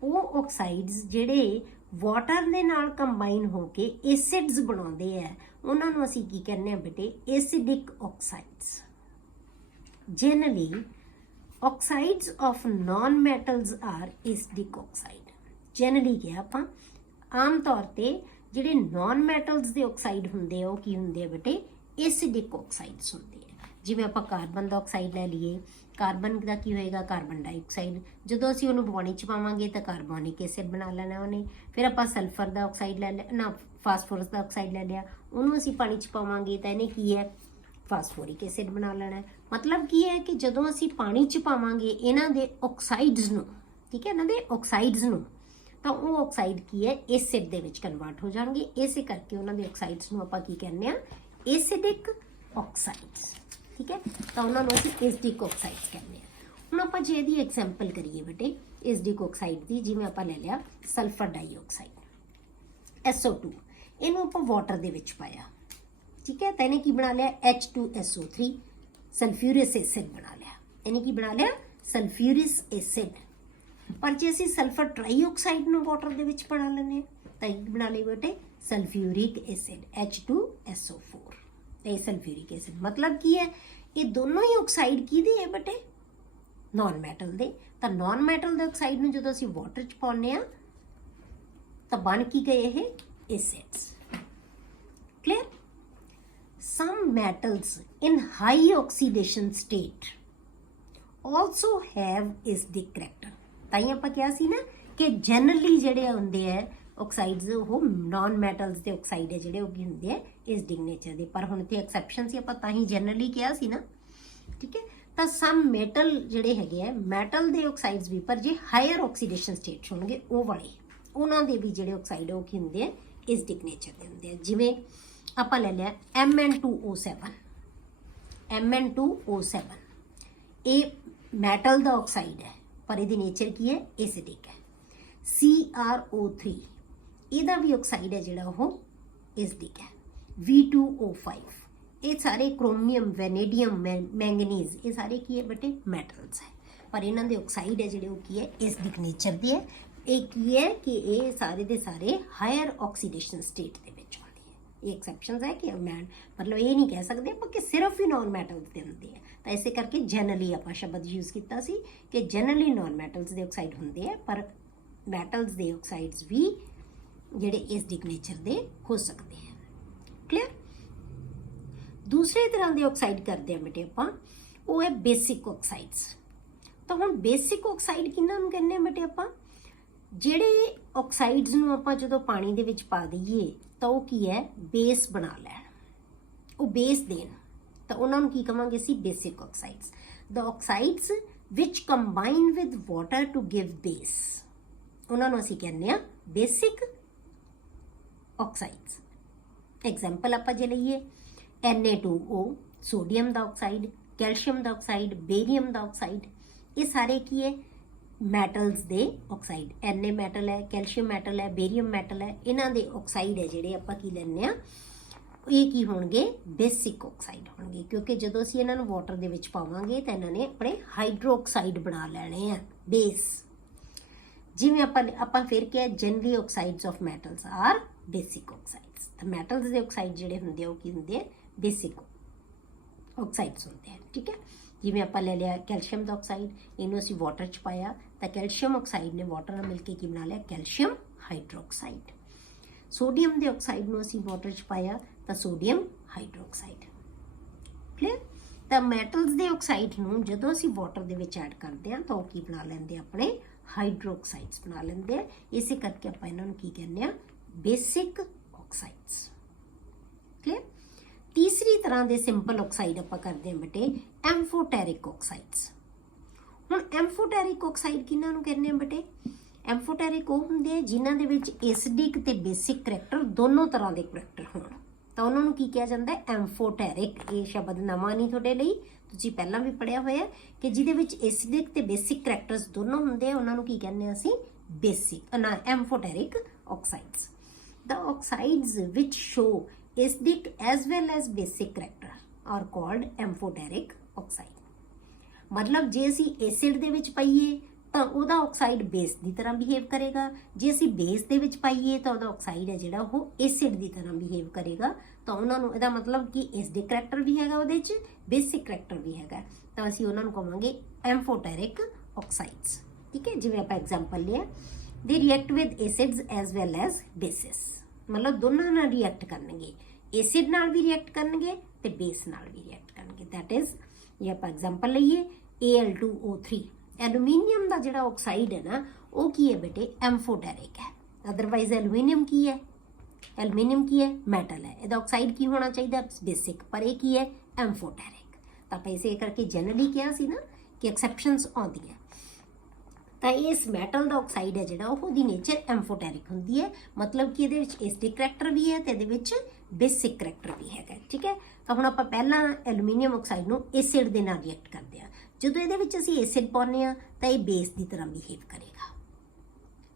ਉਹ ਆਕਸਾਈਡਸ ਜਿਹੜੇ ਵਾਟਰ ਦੇ ਨਾਲ ਕੰਬਾਈਨ ਹੋ ਕੇ ਐਸਿਡਸ ਬਣਾਉਂਦੇ ਆ, ਉਹਨਾਂ ਨੂੰ ਅਸੀਂ ਕੀ ਕਹਿੰਦੇ ਆ ਬੇਟੇ, acidic oxides. Generally oxides of non metals are acidic oxide. Generally ਕਿਹਾ ਆਪਾਂ, ਆਮ ਤੌਰ ਤੇ ਜਿਹੜੇ ਨਾਨ ਮੈਟਲਸ ਦੇ ਆਕਸਾਈਡ ਹੁੰਦੇ ਆ ਉਹ ਕੀ ਹੁੰਦੇ ਆ ਬੇਟੇ, ਐਸਿਡਿਕ ਆਕਸਾਈਡਸ ਹੁੰਦੇ ਆ। ਜਿਵੇਂ ਆਪਾਂ ਕਾਰਬਨ ਦਾ ਆਕਸਾਈਡ ਲੈ ਲਈਏ, ਕਾਰਬਨ ਦਾ ਕੀ ਹੋਏਗਾ, ਕਾਰਬਨ ਡਾਈਆਕਸਾਈਡ। ਜਦੋਂ ਅਸੀਂ ਉਹਨੂੰ ਪਾਣੀ 'ਚ ਪਾਵਾਂਗੇ ਤਾਂ ਕਾਰਬੋਨਿਕ ਐਸਿਡ ਬਣਾ ਲੈਣਾ ਉਹਨੇ। ਫਿਰ ਆਪਾਂ ਸਲਫਰ ਦਾ ਆਕਸਾਈਡ ਲੈ ਲਿਆ ਨਾ, ਫਾਸਫੋਰਸ ਦਾ ਆਕਸਾਈਡ ਲੈ ਲਿਆ, ਉਹਨੂੰ ਅਸੀਂ ਪਾਣੀ 'ਚ ਪਾਵਾਂਗੇ ਤਾਂ ਇਹਨੇ ਕੀ ਹੈ, ਫਾਸਫੋਰਿਕ ਐਸਿਡ ਬਣਾ ਲੈਣਾ। ਮਤਲਬ ਕੀ ਹੈ ਕਿ ਜਦੋਂ ਅਸੀਂ ਪਾਣੀ 'ਚ ਪਾਵਾਂਗੇ ਇਹਨਾਂ ਦੇ ਆਕਸਾਈਡਸ ਨੂੰ, ਠੀਕ ਹੈ, ਇਹਨਾਂ ਦੇ ਆਕਸਾਈਡਸ ਨੂੰ, ਤਾਂ ਉਹ ਆਕਸਾਈਡ ਕੀ ਹੈ, ਐਸਿਡ ਦੇ ਵਿੱਚ ਕਨਵਰਟ ਹੋ ਜਾਣਗੇ। ਇਸੇ ਕਰਕੇ ਉਹਨਾਂ ਦੇ ਆਕਸਾਈਡਸ ਨੂੰ ਆਪਾਂ ਕੀ ਕਹਿੰਦੇ ਆ, ਐਸਿਡਿਕ ਆਕਸਾਈਡਸ। ਠੀਕ ਹੈ। ਤਾਂ ਉਹਨਾਂ ਨੂੰ ਅਸੀਂ ਐਸਿਡਿਕ ਆਕਸਾਈਡਸ ਕਹਿੰਦੇ ਆ। ਹੁਣ ਆਪਾਂ ਜੇ ਇਹਦੀ ਐਗਜ਼ਾਮਪਲ ਕਰੀਏ ਬੇਟੇ ਐਸਿਡਿਕ ਆਕਸਾਈਡ ਦੀ, ਜਿਵੇਂ ਆਪਾਂ ਲੈ ਲਿਆ ਸਲਫਰ ਡਾਈਆਕਸਾਈਡ, SO2, ਇਹਨੂੰ ਆਪਾਂ ਵਾਟਰ ਦੇ ਵਿੱਚ ਪਾਇਆ। ਠੀਕ ਹੈ। ਤਾਂ ਇਹਨੇ ਕੀ ਬਣਾ ਲਿਆ, H2SO3, ਸਲਫਿਊਰਿਕ ਐਸਿਡ ਬਣਾ ਲਿਆ। ਇਹਨੇ ਕੀ ਬਣਾ ਲਿਆ, ਸਲਫਿਊਰਿਕ ਐਸਿਡ। ਪਰ ਜੇ ਅਸੀਂ ਸਲਫਰ ਟ੍ਰਾਈਆਕਸਾਈਡ ਨੂੰ ਵਾਟਰ ਦੇ ਵਿੱਚ ਬਣਾ ਲੈਂਦੇ ਹਾਂ ਤਾਂ ਇਹ ਬਣਾ ਲਈ ਬੇਟੇ ਸਲਫਿਊਰਿਕ ਐਸਿਡ, H2SO4। ਇਹ ਸਲਫਿਊਰਿਕ ਐਸਿਡ ਮਤਲਬ ਕੀ ਹੈ, ਇਹ ਦੋਨੋਂ ਹੀ ਆਕਸਾਈਡ ਕਿਹਦੇ ਹੈ ਬੇਟੇ, ਨਾਨ ਮੈਟਲ ਦੇ। ਤਾਂ ਨਾਨ ਮੈਟਲ ਦੇ ਆਕਸਾਈਡ ਨੂੰ ਜਦੋਂ ਅਸੀਂ ਵਾਟਰ 'ਚ ਪਾਉਂਦੇ ਹਾਂ ਤਾਂ ਬਣ ਕੀ ਗਏ ਇਹ acids. Clear. some metals in high oxidation state also have acidic character। ਤਾਂ ਹੀ ਆਪਾਂ ਕਿਹਾ ਸੀ ਨਾ ਕਿ ਜਨਰਲੀ ਜਿਹੜੇ ਹੁੰਦੇ ਆ ਆਕਸਾਈਡਸ ਉਹ ਨਾਨ ਮੈਟਲਸ ਦੇ ਆਕਸਾਈਡ ਹੈ ਜਿਹੜੇ ਉਹ ਕੀ ਹੁੰਦੇ ਆ ਐਸਿਡਿਕ ਨੇਚਰ ਦੇ, ਪਰ ਹੁਣ ਤੇ ਐਕਸੈਪਸ਼ਨ ਸੀ, ਆਪਾਂ ਤਾਂ ਹੀ ਜਨਰਲੀ ਕਿਹਾ ਸੀ ਨਾ, ਠੀਕ ਹੈ। ਤਾਂ ਸਮ ਮੈਟਲ ਜਿਹੜੇ ਹੈਗੇ ਆ ਮੈਟਲ ਦੇ ਆਕਸਾਈਡਸ ਵੀ, ਪਰ ਜੇ ਹਾਇਰ ਆਕਸੀਡੇਸ਼ਨ ਸਟੇਟ ਹੋਣਗੇ ਉਹ ਵਾਲੇ, ਉਹਨਾਂ ਦੇ ਵੀ ਜਿਹੜੇ ਆਕਸਾਈਡ ਉਹ ਕੀ ਹੁੰਦੇ ਆ ਐਸਿਡਿਕ ਨੇਚਰ ਦੇ ਹੁੰਦੇ ਆ। ਜਿਵੇਂ ਆਪਾਂ ਲੈ ਲਿਆ Mn2O7, Mn2O7 ਇਹ ਮੈਟਲ ਦਾ ਆਕਸਾਈਡ ਹੈ ਪਰ ਇਹਦੀ ਨੇਚਰ ਕੀ ਹੈ ਐਸਿਡਿਕ ਹੈ। CrO3 ਇਹਦਾ ਵੀ ਆਕਸਾਈਡ ਹੈ ਜਿਹੜਾ ਉਹ ਐਸਿਡਿਕ ਹੈ। V2O5 ਇਹ ਸਾਰੇ ਕ੍ਰੋਮੀਅਮ, ਵੈਨੇਡੀਅਮ, ਮੈਂਗਨੀਜ਼ ਇਹ ਸਾਰੇ ਕੀ ਹੈ ਬੇਟੇ ਮੈਟਲਸ ਹੈ, ਪਰ ਇਹਨਾਂ ਦੇ ਆਕਸਾਈਡ ਹੈ ਜਿਹੜੇ ਉਹ ਕੀ ਹੈ ਐਸਿਡਿਕ ਨੇਚਰ ਦੇ ਹੈ। ਇਹ ਕੀ ਹੈ ਕਿ ਇਹ ਸਾਰੇ ਦੇ ਸਾਰੇ ਹਾਇਰ ਆਕਸੀਡੇਸ਼ਨ ਸਟੇਟ ਦੇ ਵਿੱਚ ਹੁੰਦੇ ਹੈ। ਇਹ ਐਕਸੈਪਸ਼ਨਸ ਹੈ ਕਿ ਮਤਲਬ ਇਹ ਨਹੀਂ ਕਹਿ ਸਕਦੇ ਆਪਾਂ ਕਿ ਸਿਰਫ ਹੀ ਨਾਨ ਮੈਟਲਸ ਦੇ ਹੁੰਦੇ ਆ, ਤਾਂ ਇਸੇ ਕਰਕੇ ਜਨਰਲੀ ਆਪਾਂ ਸ਼ਬਦ ਯੂਜ਼ ਕੀਤਾ ਸੀ ਕਿ ਜਨਰਲੀ ਨਾਨ ਮੈਟਲਸ ਦੇ ਆਕਸਾਈਡ ਹੁੰਦੇ ਆ, ਪਰ ਮੈਟਲਸ ਦੇ ਆਕਸਾਈਡਸ ਵੀ ਜਿਹੜੇ ਐਸਿਡਿਕ ਨੇਚਰ ਦੇ ਹੋ ਸਕਦੇ ਆ। ਕਲੀਅਰ। ਦੂਸਰੇ ਤਰ੍ਹਾਂ ਦੇ ਆਕਸਾਈਡ ਕਰਦੇ ਆ ਬੇਟੇ ਆਪਾਂ, ਉਹ ਹੈ ਬੇਸਿਕ ਆਕਸਾਈਡਸ। ਤਾਂ ਹੁਣ ਬੇਸਿਕ ਆਕਸਾਈਡ ਕਿਹਨਾਂ ਨੂੰ ਕਹਿੰਦੇ ਆ ਬੇਟੇ ਆਪਾਂ, ਜਿਹੜੇ ਆਕਸਾਈਡਸ ਨੂੰ ਆਪਾਂ ਜਦੋਂ ਪਾਣੀ ਦੇ ਵਿੱਚ ਪਾ ਦਈਏ ਤਾਂ ਉਹ ਕੀ ਹੈ ਬੇਸ ਬਣਾ ਲੈਣ, ਉਹ ਬੇਸ ਦੇਣ, ਤਾਂ ਉਹਨਾਂ ਨੂੰ ਕੀ ਕਵਾਂਗੇ ਅਸੀਂ basic oxides. The oxides which combine with water to give base, ਉਹਨਾਂ ਨੂੰ ਅਸੀਂ ਕਹਿੰਦੇ ਆ ਬੇਸਿਕ ਆਕਸਾਈਡਸ। ਐਗਜ਼ਾਮਪਲ ਆਪਾਂ ਜੇ ਲਈਏ Na2O ਸੋਡੀਅਮ ਦਾ ਆਕਸਾਈਡ, ਕੈਲਸ਼ੀਅਮ ਦਾ ਆਕਸਾਈਡ, ਬੇਰੀਅਮ ਦਾ ਆਕਸਾਈਡ, ਇਹ ਸਾਰੇ ਕੀ ਹੈ ਮੈਟਲਸ ਦੇ ਆਕਸਾਈਡ। Na ਮੈਟਲ ਹੈ, ਕੈਲਸ਼ੀਅਮ ਮੈਟਲ ਹੈ, ਬੇਰੀਅਮ ਮੈਟਲ ਹੈ, ਇਹਨਾਂ ਦੇ ਆਕਸਾਈਡ ਹੈ ਜਿਹੜੇ ਆਪਾਂ ਕੀ ਲੈਂਦੇ ਆ, ਇਹ ਕੀ ਹੋਣਗੇ ਬੇਸਿਕ ਆਕਸਾਈਡ ਹੋਣਗੇ, ਕਿਉਂਕਿ ਜਦੋਂ ਅਸੀਂ ਇਹਨਾਂ ਨੂੰ ਵਾਟਰ ਦੇ ਵਿੱਚ ਪਾਵਾਂਗੇ ਤਾਂ ਇਹਨਾਂ ਨੇ ਆਪਣੇ ਹਾਈਡਰੋਕਸਾਈਡ ਬਣਾ ਲੈਣੇ ਆ ਬੇਸ। ਜਿਵੇਂ ਆਪਾਂ ਫਿਰ ਕਿਹਾ generally oxides of metals are basic oxides. ਤਾਂ ਮੈਟਲਸ ਦੇ ਆਕਸਾਈਡ ਜਿਹੜੇ ਹੁੰਦੇ ਆ ਉਹ ਕੀ ਹੁੰਦੇ ਆ ਬੇਸਿਕ ਆਕਸਾਈਡਸ ਹੁੰਦੇ ਆ, ਠੀਕ ਹੈ। ਜਿਵੇਂ ਆਪਾਂ ਲੈ ਲਿਆ ਕੈਲਸ਼ੀਅਮ ਦਾ ਆਕਸਾਈਡ, ਇਹਨੂੰ ਅਸੀਂ ਵਾਟਰ 'ਚ ਪਾਇਆ ਤਾਂ ਕੈਲਸ਼ੀਅਮ ਆਕਸਾਈਡ ਨੇ ਵਾਟਰ ਨਾਲ ਮਿਲ ਕੇ ਕੀ ਬਣਾ ਲਿਆ ਕੈਲਸ਼ੀਅਮ ਹਾਈਡਰੋਕਸਾਈਡ। ਸੋਡੀਅਮ ਦੇ ਆਕਸਾਈਡ ਨੂੰ ਅਸੀਂ ਵਾਟਰ 'ਚ ਪਾਇਆ ਤਾਂ ਸੋਡੀਅਮ ਹਾਈਡਰੋਕਸਾਈਡ। ਕਲੀਅਰ। ਤਾਂ ਮੈਟਲਸ ਦੇ ਆਕਸਾਈਡ ਨੂੰ ਜਦੋਂ ਅਸੀਂ ਵਾਟਰ ਦੇ ਵਿੱਚ ਐਡ ਕਰਦੇ ਹਾਂ ਤਾਂ ਉਹ ਕੀ ਬਣਾ ਲੈਂਦੇ ਆਪਣੇ ਹਾਈਡਰੋਕਸਾਈਡਸ ਬਣਾ ਲੈਂਦੇ ਆ, ਇਸੇ ਕਰਕੇ ਆਪਾਂ ਇਹਨਾਂ ਨੂੰ ਕੀ ਕਹਿੰਦੇ ਆ ਬੇਸਿਕ ਆਕਸਾਈਡਸ। ਕਲੀਅਰ। ਤੀਸਰੀ ਤਰ੍ਹਾਂ ਦੇ ਸਿੰਪਲ ਆਕਸਾਈਡ ਆਪਾਂ ਕਰਦੇ ਹਾਂ ਬੇਟੇ ਐਮਫੋਟੈਰਿਕ ਆਕਸਾਈਡਸ। ਹੁਣ ਐਮਫੋਟੈਰਿਕ ਆਕਸਾਈਡ ਕਿਹਨਾਂ ਨੂੰ ਕਹਿੰਦੇ ਆ ਬੇਟੇ, ਐਮਫੋਟੈਰਿਕ ਉਹ ਹੁੰਦੇ ਆ ਜਿਨ੍ਹਾਂ ਦੇ ਵਿੱਚ ਐਸਿਡਿਕ ਤੇ ਬੇਸਿਕ ਕਰੈਕਟਰ ਦੋਨੋਂ ਤਰ੍ਹਾਂ ਦੇ ਕਰੈਕਟਰ ਹੋਣ, ਤਾਂ ਉਹਨਾਂ ਨੂੰ ਕੀ ਕਿਹਾ ਜਾਂਦਾ ਹੈ ਐਮਫੋਟੈਰਿਕ। ਇਹ ਸ਼ਬਦ ਨਵਾਂ ਨਹੀਂ ਤੁਹਾਡੇ ਲਈ, ਤੁਸੀਂ ਪਹਿਲਾਂ ਵੀ ਪੜ੍ਹਿਆ ਹੋਇਆ ਕਿ ਜਿਹਦੇ ਵਿੱਚ ਐਸਿਡਿਕ ਤੇ ਬੇਸਿਕ ਕਰੈਕਟਰਸ ਦੋਨੋਂ ਹੁੰਦੇ ਆ ਉਹਨਾਂ ਨੂੰ ਕੀ ਕਹਿੰਦੇ ਆ ਅਸੀਂ basic ਐਮਫੋਟੈਰਿਕ ਆਕਸਾਈਡਸ। The oxides which show acidic as well as basic character are called amphoteric oxide। ਮਤਲਬ ਜੇ ਅਸੀਂ ਐਸਿਡ ਦੇ ਵਿੱਚ ਪਾਈਏ ਤਾਂ ਉਹਦਾ ਆਕਸਾਈਡ ਬੇਸ ਦੀ ਤਰ੍ਹਾਂ ਬਿਹੇਵ ਕਰੇਗਾ, ਜੇ ਅਸੀਂ ਬੇਸ ਦੇ ਵਿੱਚ ਪਾਈਏ ਤਾਂ ਉਹਦਾ ਆਕਸਾਈਡ ਹੈ ਜਿਹੜਾ ਉਹ ਐਸਿਡ ਦੀ ਤਰ੍ਹਾਂ ਬਿਹੇਵ ਕਰੇਗਾ। ਤਾਂ ਉਹਨਾਂ ਨੂੰ ਇਹਦਾ ਮਤਲਬ ਕਿ ਐਸਿਡਿਕ ਕਰੈਕਟਰ ਵੀ ਹੈਗਾ ਉਹਦੇ 'ਚ, ਬੇਸਿਕ ਕਰੈਕਟਰ ਵੀ ਹੈਗਾ, ਤਾਂ ਅਸੀਂ ਉਹਨਾਂ ਨੂੰ ਕਹਾਂਗੇ ਐਮਫੋਟੈਰਿਕ ਆਕਸਾਈਡਸ। ਠੀਕ ਹੈ। ਜਿਵੇਂ ਆਪਾਂ ਐਗਜ਼ਾਮਪਲ ਲਿਆ ਦੇ react with acids as well as basis, ਮਤਲਬ ਦੋਨਾਂ ਨਾਲ ਰਿਐਕਟ ਕਰਨਗੇ, ਐਸਿਡ ਨਾਲ ਵੀ ਰਿਐਕਟ ਕਰਨਗੇ ਤੇ ਬੇਸ ਨਾਲ ਵੀ ਰਿਐਕਟ ਕਰਨਗੇ। ਦੈਟ ਇਜ਼ ਇਹ ਆਪਾਂ ਐਗਜ਼ਾਮਪਲ ਲਈਏ Al2O3, ਐਲੂਮੀਨੀਅਮ ਦਾ ਜਿਹੜਾ ਆਕਸਾਈਡ ਹੈ ਨਾ ਉਹ ਕੀ ਹੈ ਬੇਟੇ ਐਮਫੋਟੈਰਿਕ ਹੈ। ਅਦਰਵਾਈਜ਼ ਐਲੂਮੀਨੀਅਮ ਕੀ ਹੈ, ਐਲੂਮੀਨੀਅਮ ਕੀ ਹੈ ਮੈਟਲ ਹੈ, ਇਹਦਾ ਆਕਸਾਈਡ ਕੀ ਹੋਣਾ ਚਾਹੀਦਾ ਬੇਸਿਕ, ਪਰ ਇਹ ਕੀ ਹੈ ਐਮਫੋਟੈਰਿਕ। ਤਾਂ ਆਪਾਂ ਇਸੇ ਕਰਕੇ ਜਨਰਲੀ ਕਿਹਾ ਸੀ ਨਾ ਕਿ ਐਕਸੈਪਸ਼ਨਸ ਆਉਂਦੀਆਂ। ਤਾਂ ਇਸ ਮੈਟਲ ਦਾ ਆਕਸਾਈਡ ਹੈ ਜਿਹੜਾ ਉਹਦੀ ਨੇਚਰ ਐਮਫੋਟੈਰਿਕ ਹੁੰਦੀ ਹੈ, ਮਤਲਬ ਕਿ ਇਹਦੇ ਵਿੱਚ ਐਸਿਡਿਕ ਕਰੈਕਟਰ ਵੀ ਹੈ ਤੇ ਇਹਦੇ ਵਿੱਚ ਬੇਸਿਕ ਕਰੈਕਟਰ ਵੀ ਹੈਗਾ। ਠੀਕ ਹੈ। ਤਾਂ ਹੁਣ ਆਪਾਂ ਪਹਿਲਾਂ ਐਲੂਮੀਨੀਅਮ ਆਕਸਾਈਡ ਨੂੰ ਐਸਿਡ ਦੇ ਨਾਲ ਰਿਐਕਟ ਕਰਦੇ ਹਾਂ, ਜਦੋਂ ਇਹਦੇ ਵਿੱਚ ਅਸੀਂ ਐਸਿਡ ਪਾਉਂਦੇ ਹਾਂ ਤਾਂ ਇਹ ਬੇਸ ਦੀ ਤਰ੍ਹਾਂ ਬਿਹੇਵ ਕਰੇਗਾ।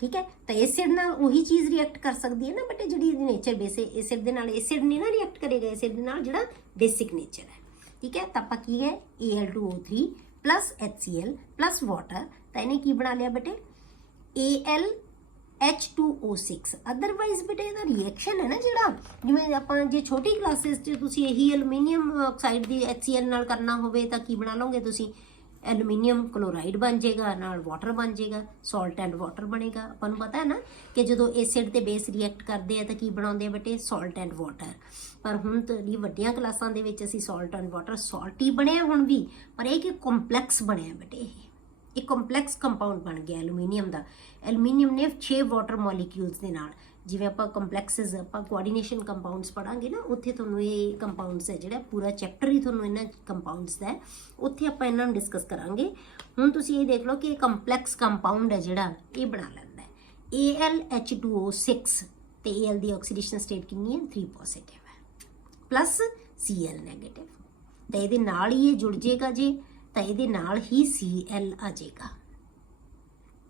ਠੀਕ ਹੈ। ਤਾਂ ਐਸਿਡ ਨਾਲ ਉਹੀ ਚੀਜ਼ ਰਿਐਕਟ ਕਰ ਸਕਦੀ ਹੈ ਨਾ ਬਟ ਜਿਹੜੀ ਇਹਦੀ ਨੇਚਰ ਬੇਸ ਐਸਿਡ ਦੇ ਨਾਲ, ਐਸਿਡ ਨਹੀਂ ਨਾ ਰਿਐਕਟ ਕਰੇਗਾ ਐਸਿਡ ਦੇ ਨਾਲ ਜਿਹੜਾ ਬੇਸਿਕ ਨੇਚਰ ਹੈ। ਠੀਕ ਹੈ। ਤਾਂ ਆਪਾਂ ਕੀ ਹੈ Al2O3 plus HCl plus water, ਤਾਂ ਇਹਨੇ ਕੀ ਬਣਾ ਲਿਆ ਬੇਟੇ AlH2O6। ਅਦਰਵਾਈਜ਼ ਬੇਟੇ ਇਹਦਾ ਰਿਐਕਸ਼ਨ ਹੈ ਨਾ ਜਿਹੜਾ, ਜਿਵੇਂ ਆਪਾਂ ਜੇ ਛੋਟੀ ਕਲਾਸਿਸ 'ਚ ਤੁਸੀਂ ਇਹੀ ਐਲੂਮੀਨੀਅਮ ਆਕਸਾਈਡ ਦੀ HCl ਨਾਲ ਕਰਨਾ ਹੋਵੇ ਤਾਂ ਕੀ ਬਣਾ ਲਓਗੇ ਤੁਸੀਂ ਐਲੂਮੀਨੀਅਮ ਕਲੋਰਾਈਡ ਬਣ ਜਾਏਗਾ, ਨਾਲ ਵਾਟਰ ਬਣ ਜਾਏਗਾ, ਸਾਲਟ ਐਂਡ ਵਾਟਰ ਬਣੇਗਾ। ਆਪਾਂ ਨੂੰ ਪਤਾ ਹੈ ਨਾ ਕਿ ਜਦੋਂ ਐਸਿਡ ਤੇ ਬੇਸ ਰਿਐਕਟ ਕਰਦੇ ਆ ਤਾਂ ਕੀ ਬਣਾਉਂਦੇ ਆ ਬੇਟੇ, ਸਾਲਟ ਐਂਡ ਵਾਟਰ। ਪਰ ਹੁਣ ਤੁਹਾਡੀ ਵੱਡੀਆਂ ਕਲਾਸਾਂ ਦੇ ਵਿੱਚ ਅਸੀਂ ਸਾਲਟ ਐਂਡ ਵਾਟਰ ਸਾਲਟੀ ਬਣਿਆ ਹੁਣ ਵੀ, ਪਰ ਇਹ ਕਿ ਕੰਪਲੈਕਸ ਬਣਿਆ ਬੇਟੇ। ਇਹ ਕੰਪਲੈਕਸ ਕੰਪਾਊਂਡ ਬਣ ਗਿਆ ਐਲੂਮੀਨੀਅਮ ਦਾ। ਐਲੂਮੀਨੀਅਮ ਨੇ 6 ਵਾਟਰ ਮੋਲੀਕਿਊਲਸ ਦੇ ਨਾਲ, ਜਿਵੇਂ ਆਪਾਂ ਕੰਪਲੈਕਸਸ ਆਪਾਂ ਕੋਆਰਡੀਨੇਸ਼ਨ ਕੰਪਾਊਂਡਸ ਪੜਾਂਗੇ ਨਾ, ਉੱਥੇ ਤੁਹਾਨੂੰ ਇਹ ਕੰਪਾਊਂਡਸ ਹੈ ਜਿਹੜਾ ਪੂਰਾ ਚੈਪਟਰ ਹੀ ਤੁਹਾਨੂੰ ਇਹਨਾਂ ਕੰਪਾਊਂਡਸ ਦਾ ਹੈ, ਉੱਥੇ ਆਪਾਂ ਇਹਨਾਂ ਨੂੰ ਡਿਸਕਸ ਕਰਾਂਗੇ। ਹੁਣ ਤੁਸੀਂ ਇਹ ਦੇਖ ਲਓ ਕਿ ਇਹ ਕੰਪਲੈਕਸ ਕੰਪਾਊਂਡ ਹੈ ਜਿਹੜਾ ਇਹ ਬਣਾ ਲੈਂਦਾ ਹੈ AlH2O6 ਤੇ Al ਦੀ ਆਕਸੀਡੇਸ਼ਨ ਸਟੇਟ ਕਿੰਨੀ ਹੈ, 3 ਪੋਜ਼ਿਟਿਵ ਹੈ, ਪਲੱਸ Cl ਨੈਗੇਟਿਵ। ਤਾਂ ਇਹਦੇ ਨਾਲ ਹੀ ਇਹ ਜੁੜ ਜਾਏਗਾ ਜੇ, ਤਾਂ ਇਹਦੇ ਨਾਲ ਹੀ Cl ਆ ਜਾਏਗਾ।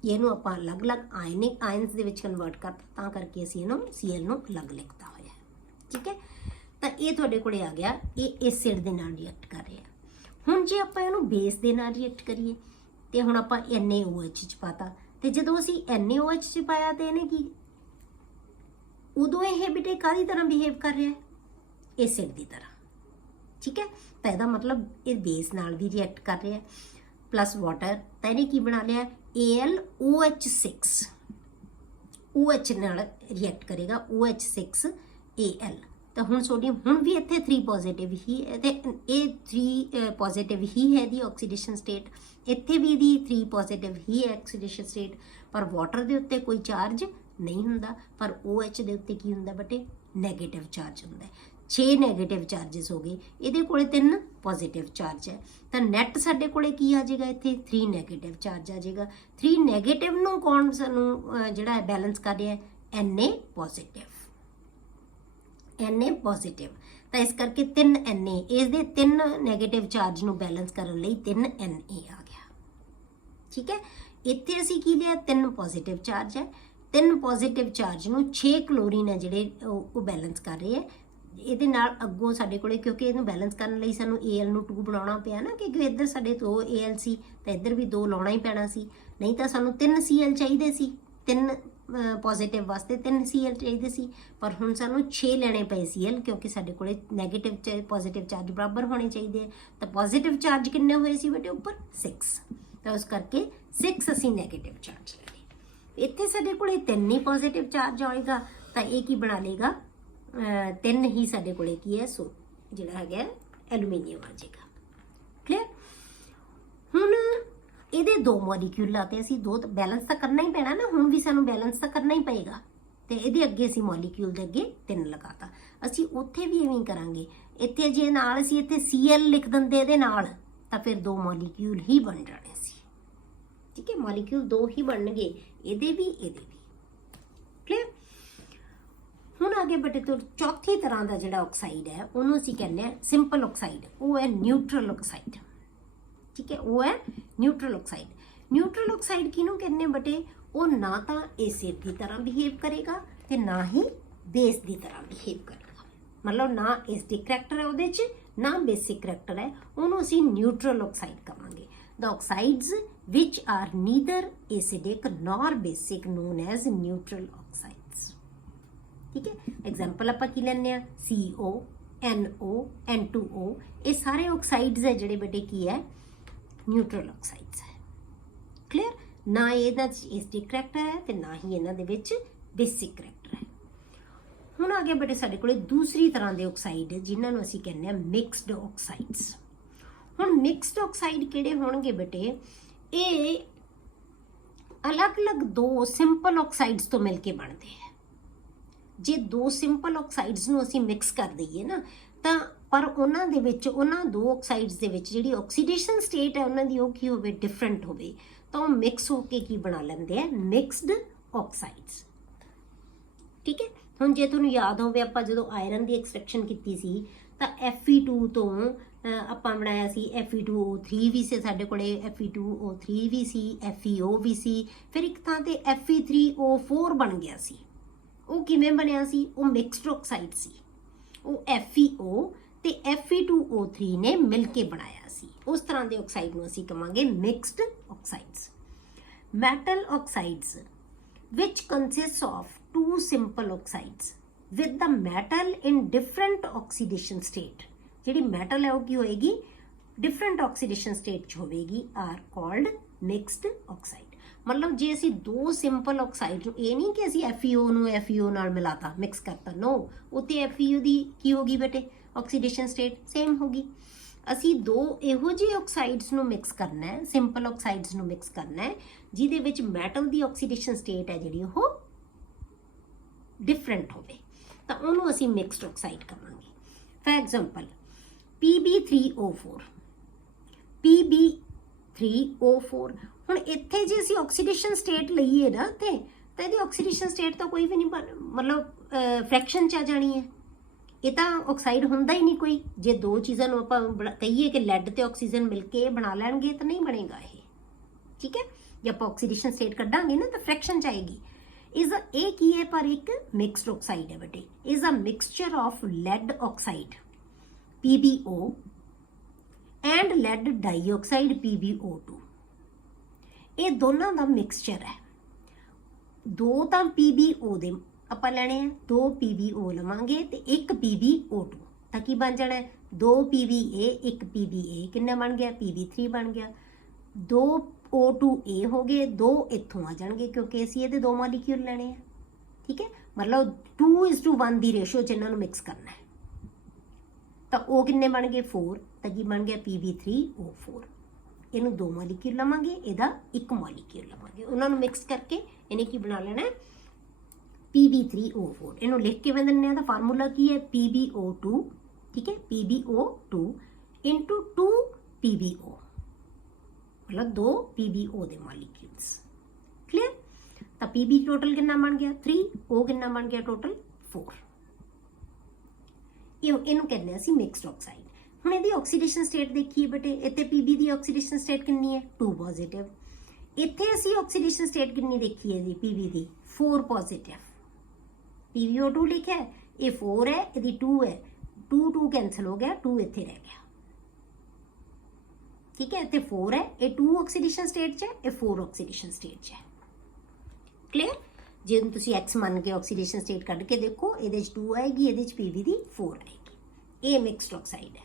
ਇਹਨੂੰ ਆਪਾਂ ਅਲੱਗ-ਅਲੱਗ ਆਇਨਸ ਦੇ ਵਿੱਚ ਕਨਵਰਟ ਕਰਤਾ, ਤਾਂ ਕਰਕੇ ਅਸੀਂ ਇਹਨੂੰ Cl ਨੂੰ ਅਲੱਗ ਲਿਖਤਾ ਹੋਇਆ, ਠੀਕ ਹੈ। ਤਾਂ ਇਹ ਤੁਹਾਡੇ ਕੋਲੇ ਆ ਗਿਆ, ਇਹ ਐਸਿਡ ਦੇ ਨਾਲ ਰਿਐਕਟ ਕਰ ਰਿਹਾ। ਹੁਣ ਜੇ ਆਪਾਂ ਇਹਨੂੰ ਬੇਸ ਦੇ ਨਾਲ ਰਿਐਕਟ ਕਰੀਏ, ਤੇ ਹੁਣ ਆਪਾਂ NaOH ਚ ਪਾਤਾ, ਤੇ ਜਦੋਂ ਅਸੀਂ NaOH ਚ ਪਾਇਆ ਤੇ ਇਹਨੇ ਕੀ, ਉਦੋਂ ਇਹ ਬੇਟੇ ਕਾਹਦੀ ਤਰ੍ਹਾਂ ਬਿਹੇਵ ਕਰ ਰਿਹਾ ਹੈ, ਐਸਿਡ ਦੀ ਤਰ੍ਹਾਂ, ਠੀਕ ਹੈ। ਤਾਂ ਇਹਦਾ ਮਤਲਬ ਇਹ ਬੇਸ ਨਾਲ ਵੀ ਰਿਐਕਟ ਕਰ ਰਿਹਾ, ਪਲੱਸ ਵਾਟਰ। ਤਾਂ ਇਹਨੇ ਕੀ ਬਣਾ ਲਿਆ, AlOH6, OH ਨਾਲ ਰਿਐਕਟ ਕਰੇਗਾ, OH6Al। ਤਾਂ ਹੁਣ ਸੋਡੀਅਮ ਹੁਣ ਵੀ ਇੱਥੇ 3 ਪੋਜ਼ਿਟਿਵ ਹੀ ਹੈ, ਤੇ ਇਹ 3 ਪੋਜ਼ਿਟਿਵ ਹੀ ਹੈ ਦੀ ਆਕਸੀਡੇਸ਼ਨ ਸਟੇਟ, ਇੱਥੇ ਵੀ ਇਹਦੀ 3 ਪੋਜ਼ਿਟਿਵ ਹੀ ਹੈ ਆਕਸੀਡੇਸ਼ਨ ਸਟੇਟ। ਪਰ ਵਾਟਰ ਦੇ ਉੱਤੇ ਕੋਈ ਚਾਰਜ ਨਹੀਂ ਹੁੰਦਾ, ਪਰ OH ਦੇ ਉੱਤੇ ਕੀ ਹੁੰਦਾ ਬੇਟੇ, ਨੈਗੇਟਿਵ ਚਾਰਜ ਹੁੰਦਾ ਹੈ। 6 ਨੈਗੇਟਿਵ ਚਾਰजेस ਹੋ ਗਏ, ਇਹਦੇ ਕੋਲੇ 3 ਪੋਜ਼ਿਟਿਵ ਚਾਰਜ ਹੈ। ਤਾਂ ਨੈਟ ਸਾਡੇ ਕੋਲੇ ਕੀ ਆ ਜਾਏਗਾ, ਇੱਥੇ 3 ਨੈਗੇਟਿਵ ਚਾਰਜ ਆ ਜਾਏਗਾ। 3 ਨੈਗੇਟਿਵ ਨੂੰ ਕੌਣ ਸਾਨੂੰ ਜਿਹੜਾ ਹੈ ਬੈਲੈਂਸ ਕਰ ਰਿਹਾ ਹੈ, Na ਪੋਜ਼ਿਟਿਵ, Na ਪੋਜ਼ਿਟਿਵ। ਤਾਂ ਇਸ ਕਰਕੇ 3 Na, ਇਸਦੇ 3 ਨੈਗੇਟਿਵ ਚਾਰਜ ਨੂੰ ਬੈਲੈਂਸ ਕਰਨ ਲਈ 3 Na ਆ ਗਿਆ, ਠੀਕ ਹੈ। ਇੱਥੇ ਅਸੀਂ ਕੀ ਲਿਆ, 3 ਪੋਜ਼ਿਟਿਵ ਚਾਰਜ ਹੈ, 3 ਪੋਜ਼ਿਟਿਵ ਚਾਰਜ ਨੂੰ 6 ਕਲੋਰੀਨ ਹੈ ਜਿਹੜੇ ਉਹ ਬੈਲੈਂਸ ਕਰ ਰਹੇ ਹੈ। ਇਹਦੇ ਨਾਲ ਅੱਗੋਂ ਸਾਡੇ ਕੋਲੇ, ਕਿਉਂਕਿ ਇਹਨੂੰ ਬੈਲੈਂਸ ਕਰਨ ਲਈ ਸਾਨੂੰ Al ਨੂੰ 2 ਬਣਾਉਣਾ ਪਿਆ ਨਾ, ਕਿਉਂਕਿ ਇੱਧਰ ਸਾਡੇ 2 Al ਸੀ, ਤਾਂ ਇੱਧਰ ਵੀ 2 ਲਾਉਣਾ ਹੀ ਪੈਣਾ ਸੀ, ਨਹੀਂ ਤਾਂ ਸਾਨੂੰ 3 Cl ਚਾਹੀਦੇ ਸੀ, 3 ਪੋਜ਼ਿਟਿਵ ਵਾਸਤੇ 3 Cl ਚਾਹੀਦੇ ਸੀ, ਪਰ ਹੁਣ ਸਾਨੂੰ 6 ਲੈਣੇ ਪਏ Cl, ਕਿਉਂਕਿ ਸਾਡੇ ਕੋਲੇ ਨੈਗੇਟਿਵ ਤੇ ਪੋਜ਼ਿਟਿਵ ਚਾਰਜ ਬਰਾਬਰ ਹੋਣੇ ਚਾਹੀਦੇ ਆ। ਤਾਂ ਪੋਜ਼ਿਟਿਵ ਚਾਰਜ ਕਿੰਨੇ ਹੋਏ ਸੀ ਬੇਟੇ ਉੱਪਰ, 6, ਤਾਂ ਉਸ ਕਰਕੇ 6 ਅਸੀਂ ਨੈਗੇਟਿਵ ਚਾਰਜ ਲੈ ਲਏ। ਇੱਥੇ ਸਾਡੇ ਕੋਲੇ 3 ਹੀ ਪੋਜ਼ਿਟਿਵ ਚਾਰਜ ਆਏਗਾ, ਤਾਂ ਇਹ ਕੀ ਬਣਾ ਲੇਗਾ, 3 ਹੀ ਸਾਡੇ ਕੋਲੇ ਕੀ ਹੈ, ਸੋ ਜਿਹੜਾ ਹੈਗਾ ਐਲੂਮੀਨੀਅਮ ਆ ਜਾਏਗਾ, ਕਲੀਅਰ। ਹੁਣ ਇਹਦੇ 2 ਮੋਲੀਕਿਊਲ ਲਾਤੇ ਅਸੀਂ, 2 ਬੈਲੈਂਸ ਤਾਂ ਕਰਨਾ ਹੀ ਪੈਣਾ ਨਾ, ਹੁਣ ਵੀ ਸਾਨੂੰ ਬੈਲੈਂਸ ਤਾਂ ਕਰਨਾ ਹੀ ਪਏਗਾ। ਤੇ ਇਹਦੇ ਅੱਗੇ ਅਸੀਂ ਮੋਲੀਕਿਊਲ ਦੇ ਅੱਗੇ 3 ਲਗਾਤਾ, ਅਸੀਂ ਉੱਥੇ ਵੀ ਐਵੇਂ ਕਰਾਂਗੇ। ਇੱਥੇ ਜੇ ਨਾਲ ਅਸੀਂ ਇੱਥੇ Cl ਲਿਖ ਦਿੰਦੇ ਇਹਦੇ ਨਾਲ, ਤਾਂ ਫਿਰ 2 ਮੋਲੀਕਿਊਲ ਹੀ ਬਣ ਜਾਣੇ ਸੀ, ਠੀਕ ਹੈ। ਮੋਲੀਕਿਊਲ 2 ਹੀ ਬਣਨਗੇ, ਇਹਦੇ ਵੀ ਇਹਦੇ ਵੀ, ਕਲੀਅਰ। ਹੁਣ ਅੱਗੇ ਬੇਟੇ ਤੋਂ ਚੌਥੀ ਤਰ੍ਹਾਂ ਦਾ ਜਿਹੜਾ ਆਕਸਾਈਡ ਹੈ, ਉਹਨੂੰ ਅਸੀਂ ਕਹਿੰਦੇ ਆ ਸਿੰਪਲ ਆਕਸਾਈਡ, ਉਹ ਹੈ ਨਿਊਟਰਲ ਆਕਸਾਈਡ, ਠੀਕ ਹੈ, ਉਹ ਹੈ ਨਿਊਟਰਲ ਆਕਸਾਈਡ। ਨਿਊਟਰਲ ਆਕਸਾਈਡ ਕਿਹਨੂੰ ਕਹਿੰਦੇ ਬੇਟੇ, ਉਹ ਨਾ ਤਾਂ ਐਸਿਡ ਦੀ ਤਰ੍ਹਾਂ ਬਿਹੇਵ ਕਰੇਗਾ ਤੇ ਨਾ ਹੀ ਬੇਸ ਦੀ ਤਰ੍ਹਾਂ ਬਿਹੇਵ ਕਰੇਗਾ, ਮਤਲਬ ਨਾ ਐਸਿਡਿਕ ਕਰੈਕਟਰ ਹੈ ਉਹਦੇ 'ਚ, ਨਾ ਬੇਸਿਕ ਕਰੈਕਟਰ ਹੈ, ਉਹਨੂੰ ਅਸੀਂ ਨਿਊਟਰਲ ਆਕਸਾਈਡ ਕਹਾਂਗੇ। The oxides which are neither acidic nor basic known as neutral oxides, ठीक है। एग्जाम्पल आप की लेने CO, NO, N2O, ये सारे ऑक्साइड्स है जिहड़े बेटे की है, न्यूट्रल ऑक्साइड्स है, क्लियर। ना इहदा एसिडिक करैक्टर है ते ना ही इन्हां दे विच बेसिक करैक्टर है। हुण आ गया बेटे साडे कोले दूसरी तरह के ऑक्साइड जिन्हां नूं असीं कहने मिक्सड ऑक्साइड्स। हुण मिक्सड ऑक्साइड किहड़े होणगे बेटे, ये अलग अलग 2 सिंपल ऑक्साइड्स तो मिलके बनते हैं। जे 2 सिंपल ऑक्साइड्स नूं असीं मिक्स कर दईए ना, ਤਾਂ ਪਰ ਉਹਨਾਂ ਦੇ ਵਿੱਚ, ਉਹਨਾਂ 2 ਆਕਸਾਈਡਸ ਦੇ ਵਿੱਚ ਜਿਹੜੀ ਆਕਸੀਡੇਸ਼ਨ ਸਟੇਟ ਹੈ ਉਹਨਾਂ ਦੀ ਉਹ ਕੀ ਹੋਵੇ, ਡਿਫਰੈਂਟ ਹੋਵੇ, ਤਾਂ ਉਹ ਮਿਕਸ ਹੋ ਕੇ ਕੀ ਬਣਾ ਲੈਂਦੇ ਆ, ਮਿਕਸਡ ਆਕਸਾਈਡਸ, ਠੀਕ ਹੈ। ਹੁਣ ਜੇ ਤੁਹਾਨੂੰ ਯਾਦ ਹੋਵੇ ਆਪਾਂ ਜਦੋਂ ਆਇਰਨ ਦੀ ਐਕਸਟ੍ਰੈਕਸ਼ਨ ਕੀਤੀ ਸੀ ਤਾਂ Fe2 ਤੋਂ ਆਪਾਂ ਬਣਾਇਆ ਸੀ Fe2O3 ਵੀ ਸੀ ਸਾਡੇ ਕੋਲੇ, Fe2O3 ਵੀ ਸੀ, FeO ਵੀ ਸੀ, ਫਿਰ ਇੱਕ ਥਾਂ ਤੇ Fe3O4 ਬਣ ਗਿਆ ਸੀ। ਉਹ ਕਿਵੇਂ ਬਣਿਆ ਸੀ, ਉਹ ਮਿਕਸਡ ਆਕਸਾਈਡ ਸੀ, ਉਹ FeO ਤੇ Fe2O3 ਨੇ ਮਿਲ ਕੇ ਬਣਾਇਆ ਸੀ। ਉਸ ਤਰ੍ਹਾਂ ਦੇ ਆਕਸਾਈਡ ਨੂੰ ਅਸੀਂ ਕਹਾਂਗੇ mixed oxides. Metal oxides which consists of 2 simple oxides with the metal in different oxidation state। ਜਿਹੜੀ ਮੈਟਲ ਹੈ ਉਹ ਕੀ ਹੋਏਗੀ, डिफरेंट ऑक्सीडेशन स्टेट च होवेगी आर कॉल्ड मिक्सड ऑक्साइड। मतलब जे असी दो सिंपल ऑक्साइड नूं, ये नहीं कि असी FeO नूं FeO नाल मिलाता मिक्स करता, नो, उत्ते FeO दी की होगी बेटे ऑक्सीडेशन स्टेट सेम होगी। असी दो इहो ਜਿਹੇ ऑक्साइड्स नूं मिक्स करना है, सिंपल ऑक्साइड्स नूं मिक्स करना है जिहदे विच मैटल दी ऑक्सीडेशन स्टेट है जिहड़ी ओह डिफरेंट होवे, ਤਾਂ ਉਹਨੂੰ ਅਸੀਂ ਮਿਕਸਡ ਆਕਸਾਈਡ ਕਹਾਂਗੇ। For example PB3O4 PB3O4। ਹੁਣ ਇੱਥੇ ਜੇ ਅਸੀਂ ਆਕਸੀਡੇਸ਼ਨ ਸਟੇਟ ਲਈਏ ਨਾ ਤੇ ਤਾਂ ਇਹਦੀ ਆਕਸੀਡੇਸ਼ਨ ਸਟੇਟ ਤਾਂ ਕੋਈ ਵੀ ਨਹੀਂ ਮਤਲਬ ਫ੍ਰੈਕਸ਼ਨ ਚ ਆ ਜਾਣੀ ਹੈ। ਇਹ ਤਾਂ ਆਕਸਾਈਡ ਹੁੰਦਾ ਹੀ ਨਹੀਂ ਕੋਈ। ਜੇ ਦੋ ਚੀਜ਼ਾਂ ਨੂੰ ਆਪਾਂ ਕਹੀਏ ਕਿ ਲੈਡ ਤੇ ਆਕਸੀਜਨ ਮਿਲ ਕੇ ਬਣਾ ਲੈਣਗੇ ਤਾਂ ਨਹੀਂ ਬਣੇਗਾ ਇਹ, ਠੀਕ ਹੈ। ਜੇ ਆਪਾਂ ਆਕਸੀਡੇਸ਼ਨ ਸਟੇਟ ਕੱਢਾਂਗੇ ਨਾ ਤਾਂ ਫ੍ਰੈਕਸ਼ਨ ਚ ਆਏਗੀ। इज ए की है पर एक मिक्सड ऑक्साइड है बेटे, is a mixture of lead oxide PbO and lead dioxide PbO2। ये दोनों का मिक्सचर है। दो तो PbO दे ਆਪਾਂ ਲੈਣੇ ਆ, 2 PbO ਲਵਾਂਗੇ ਤੇ 1 PbO2 ਤਾਂ ਕੀ ਬਣ ਜਾਣਾ ਹੈ 2 PbA 1 PbA ਕਿੰਨਾ ਬਣ ਗਿਆ Pb3 ਬਣ ਗਿਆ। 2 O2A हो गए, 2 इत्थों आ जाएंगे क्योंकि असीं ये 2 मॉलिक्यूल लेने हैं, ठीक है। मतलब 2:1 की रेशो च इन्होंने मिक्स करना है। तो O किन्ने बन गए 4, तो की बन गया Pb3O4। इनू 2 मॉलिक्यूल लवांगे, इहदा 1 मॉलिक्यूल लवांगे, उन्होंने मिक्स करके इन्हें की बना लेना है Pb3O4। इनू लिख के बंद देने का फार्मूला की है PbO2, ठीक है, PbO2 इंटू 2 PbO, मतलब 2 PbO दे मॉलिक्यूल्स। क्लियर। तो Pb टोटल कितना बन गया 3, O कितना बन गया टोटल 4। इनू कहने असी मिक्सड ऑक्साइड। हुण इहदी ऑक्सीडेशन स्टेट देखिए बेटे, इत्थे Pb दी ऑक्सीडेशन स्टेट कितनी है 2 पॉजिटिव। इत्थे असी ऑक्सीडेशन स्टेट कितनी देखी है जी Pb दी 4 पॉजिटिव। PbO2 लिखा है, ये 4 है, इहदी 2 है, 2 कैंसल हो गया, 2 इत्थे रह गया, ठीक है। इतने 4 है, ये 2 ऑक्सीडेशन स्टेट च है, ये 4 ऑक्सीडेशन स्टेट च है। क्लियर। जे तुसीं X मान के ऑक्सीडेशन स्टेट कढ़ के देखो, ये 2 आएगी, ये Pb दी 4 आएगी। ये मिक्सड ऑक्साइड है।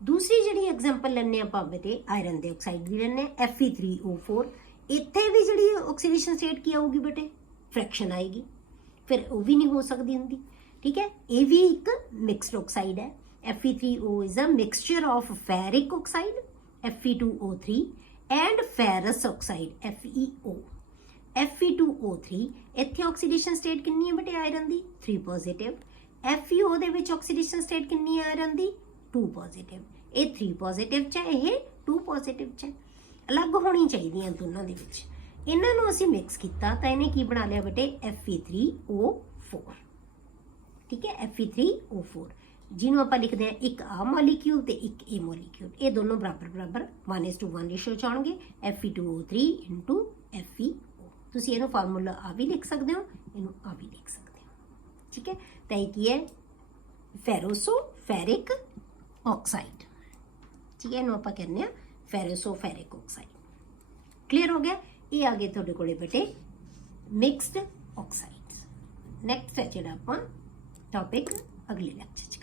दूसरी जी एग्जाम्पल लेने आप बेटे आयरन के ऑक्साइड की लेने Fe3O4। इत्थे भी जी ऑक्सीडेशन स्टेट की आऊगी बेटे फ्रैक्शन आएगी, फिर वो भी नहीं हो सकती होंगी, ठीक है। ये भी एक मिक्सड ऑक्साइड है। Fe3O is a mixture of ferric oxide Fe2O3 and ferrous oxide FeO। Fe2O3 इत्थे ऑक्सीडेशन स्टेट कितनी है बेटे आयरन दी 3 पॉजिटिव। FeO दे विच ऑक्सीडेशन स्टेट कितनी है आयरन दी 2 पॉजिटिव। ये 3 पॉजिटिव च है, ये 2 पॉजिटिव च अलग होनी चाहिए दोनों दे विच। इन्हां नूं असीं मिक्स कीता तां इहने की बना लिया बेटे Fe3O4, ठीक है। Fe3O4 जिन्हों आप लिखते हैं एक आ मॉलिक्यूल ते एक ए मॉलिक्यूल, ये दोनों बराबर बराबर 1:1 रेशो च आउणगे Fe2O3 इंटू FeO। तुसीं इहनूं फार्मूला आ भी लिख सकते हो, इहनूं आ भी लिख सकते हो, ठीक है। तो ये की है फेरोसो फेरिक ऑक्साइड, ठीक है। इहनूं आपां कहने आ फेरोसो फेरिक ऑक्साइड। क्लीयर हो गया। ये आ गए तुहाडे कोले बेटे मिक्सड ऑक्साइड्स। नैक्सट है जिहड़ा आपां टॉपिक अगले लैक्चर च